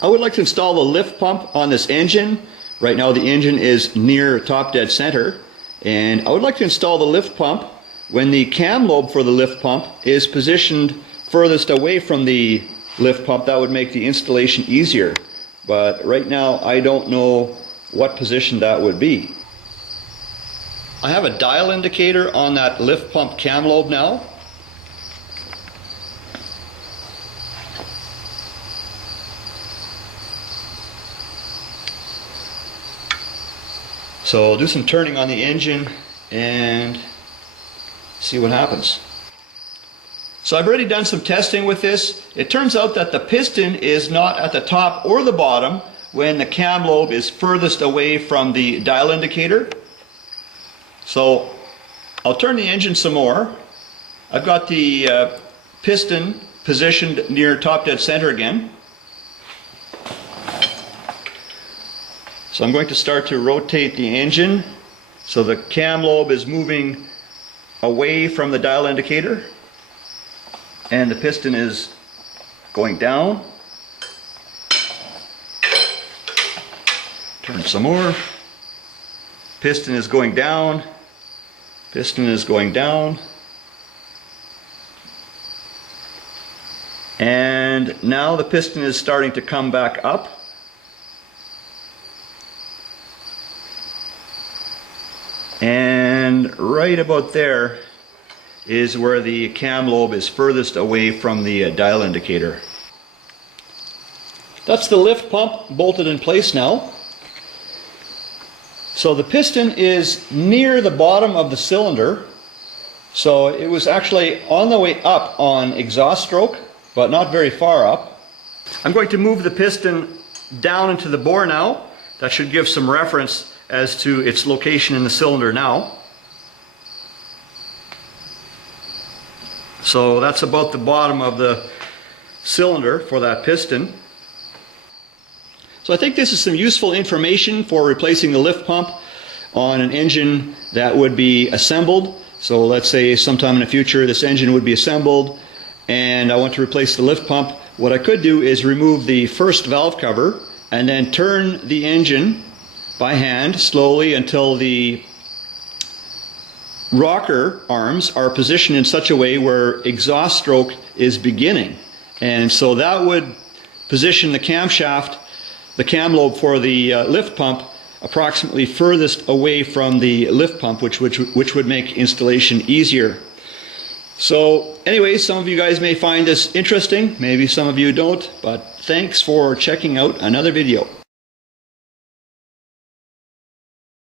I would like to install the lift pump on this engine. Right now the engine is near top dead center, and I would like to install the lift pump when the cam lobe for the lift pump is positioned furthest away from the lift pump. That would make the installation easier, but right now I don't know what position that would be. I have a dial indicator on that lift pump cam lobe now. So I'll do some turning on the engine and see what happens. So I've already done some testing with this. It turns out that the piston is not at the top or the bottom when the cam lobe is furthest away from the dial indicator. So I'll turn the engine some more. I've got the piston positioned near top dead center again. So I'm going to start to rotate the engine so the cam lobe is moving away from the dial indicator and the piston is going down. Turn some more. Piston is going down. Piston is going down. And now the piston is starting to come back up. And right about there is where the cam lobe is furthest away from the dial indicator. That's the lift pump bolted in place now. So the piston is near the bottom of the cylinder. So it was actually on the way up on exhaust stroke, but not very far up. I'm going to move the piston down into the bore now. That should give some reference as to its location in the cylinder now. So that's about the bottom of the cylinder for that piston. So I think this is some useful information for replacing the lift pump on an engine that would be assembled. So let's say sometime in the future this engine would be assembled and I want to replace the lift pump. What I could do is remove the first valve cover and then turn the engine by hand slowly until the rocker arms are positioned in such a way where exhaust stroke is beginning. And so that would position the camshaft, the cam lobe for the lift pump approximately furthest away from the lift pump, which would make installation easier. So anyway, some of you guys may find this interesting, maybe some of you don't, but thanks for checking out another video.